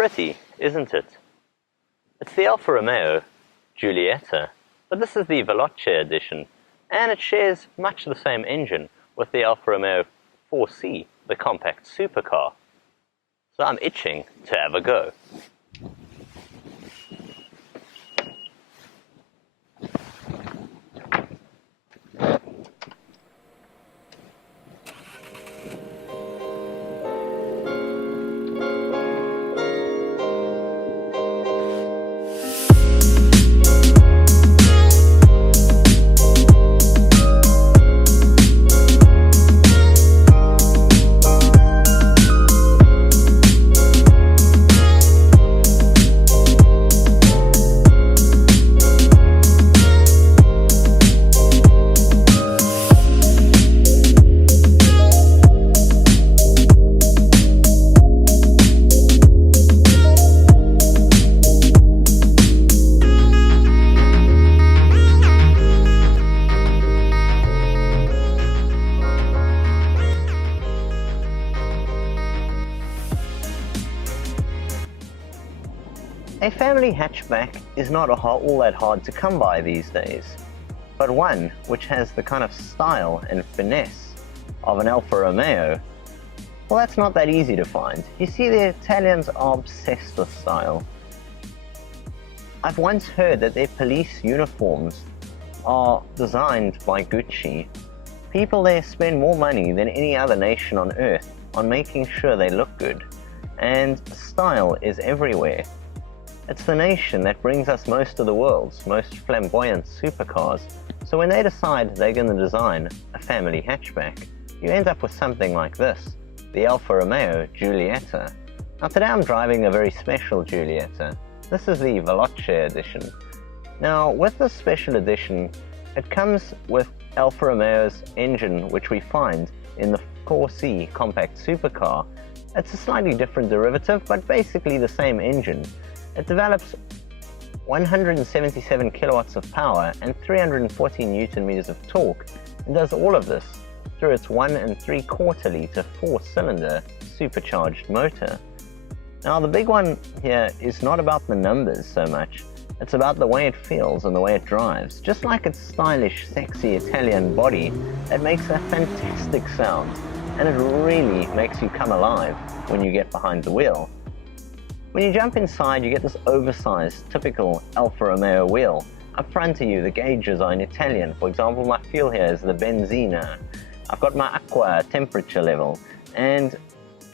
Pretty, isn't it? It's the Alfa Romeo Giulietta, but this is the Veloce edition, and it shares much the same engine with the Alfa Romeo 4C, the compact supercar. So I'm itching to have a go. A family hatchback is not all that hard to come by these days, but one which has the kind of style and finesse of an Alfa Romeo, well, that's not that easy to find. You see, the Italians are obsessed with style. I've once heard that their police uniforms are designed by Gucci. People there spend more money than any other nation on earth on making sure they look good, and style is everywhere. It's the nation that brings us most of the world's most flamboyant supercars, so when they decide they're going to design a family hatchback, you end up with something like this, the Alfa Romeo Giulietta. Now today I'm driving a very special Giulietta. This is the Veloce edition. Now with this special edition, it comes with Alfa Romeo's engine, which we find in the 4C compact supercar. It's a slightly different derivative, but basically the same engine. It develops 177 kilowatts of power and 340 newton meters of torque, and does all of this through its 1 3/4 liter 4-cylinder supercharged motor. Now the big one here is not about the numbers so much, it's about the way it feels and the way it drives. Just like its stylish, sexy Italian body, it makes a fantastic sound, and it really makes you come alive when you get behind the wheel. When you jump inside, you get this oversized, typical Alfa Romeo wheel. Up front of you, the gauges are in Italian. For example, my fuel here is the benzina. I've got my aqua temperature level, and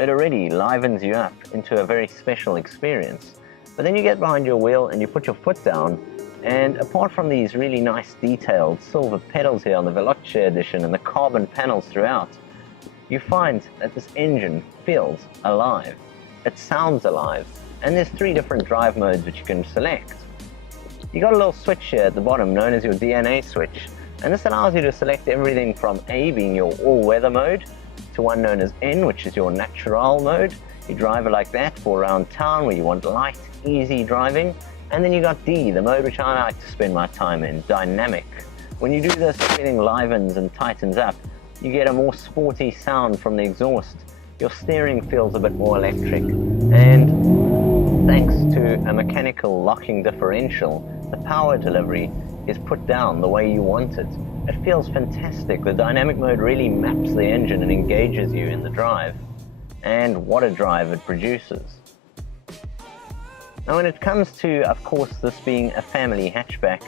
it already livens you up into a very special experience. But then you get behind your wheel and you put your foot down, and apart from these really nice detailed silver pedals here on the Veloce edition and the carbon panels throughout, you find that this engine feels alive. It sounds alive. And there's 3 different drive modes which you can select. You got a little switch here at the bottom known as your DNA switch, and this allows you to select everything from A being your all-weather mode to one known as N, which is your natural mode. You drive it like that for around town where you want light, easy driving. And then you got D, the mode which I like to spend my time in, dynamic. When you do this, everything livens and tightens up. You get a more sporty sound from the exhaust. Your steering feels a bit more electric, and thanks to a mechanical locking differential, the power delivery is put down the way you want it. It feels fantastic. The dynamic mode really maps the engine and engages you in the drive. And what a drive it produces. Now when it comes to, of course, this being a family hatchback,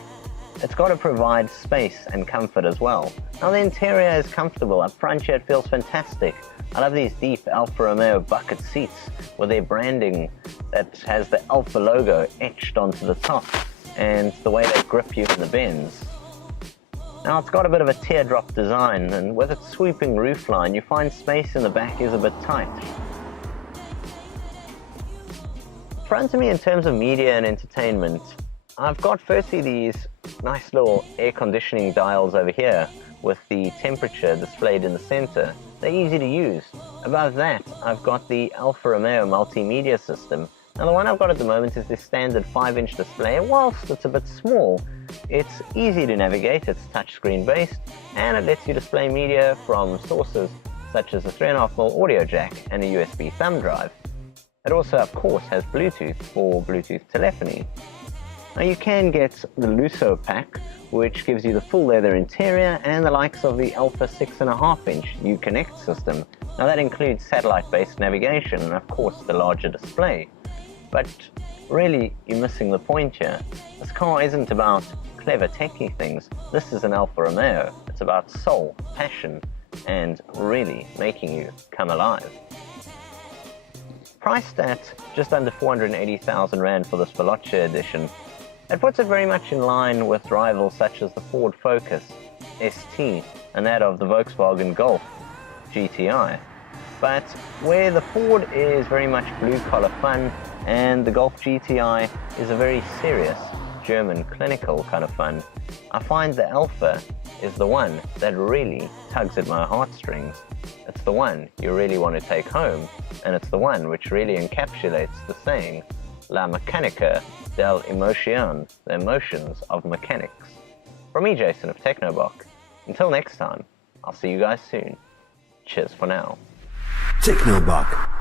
it's got to provide space and comfort as well. Now the interior is comfortable. Up front here it feels fantastic. I love these deep Alfa Romeo bucket seats with their branding that has the Alfa logo etched onto the top, and the way they grip you in the bends. Now it's got a bit of a teardrop design, and with its swooping roofline you find space in the back is a bit tight. Front of me in terms of media and entertainment, I've got firstly these nice little air conditioning dials over here with the temperature displayed in the center. They're easy to use. Above that, I've got the Alfa Romeo Multimedia system. Now the one I've got at the moment is this standard 5-inch display, and whilst it's a bit small, it's easy to navigate. It's touchscreen based, and it lets you display media from sources such as a 3.5mm audio jack and a USB thumb drive. It also, of course, has Bluetooth for Bluetooth telephony. Now you can get the Lusso pack, which gives you the full leather interior and the likes of the Alfa 6.5-inch Uconnect system. Now that includes satellite-based navigation and of course the larger display. But really, you're missing the point here. This car isn't about clever techie things. This is an Alfa Romeo. It's about soul, passion, and really making you come alive. Priced at just under 480,000 Rand for this Veloce edition, it puts it very much in line with rivals such as the Ford Focus, ST, and that of the Volkswagen Golf GTI. But where the Ford is very much blue-collar fun, and the Golf GTI is a very serious, German, clinical kind of fun, I find the Alfa is the one that really tugs at my heartstrings. It's the one you really want to take home, and it's the one which really encapsulates the saying, La Meccanica del Emotion, the emotions of mechanics. From me, Jason of Technobock. Until next time, I'll see you guys soon. Cheers for now. Technobock.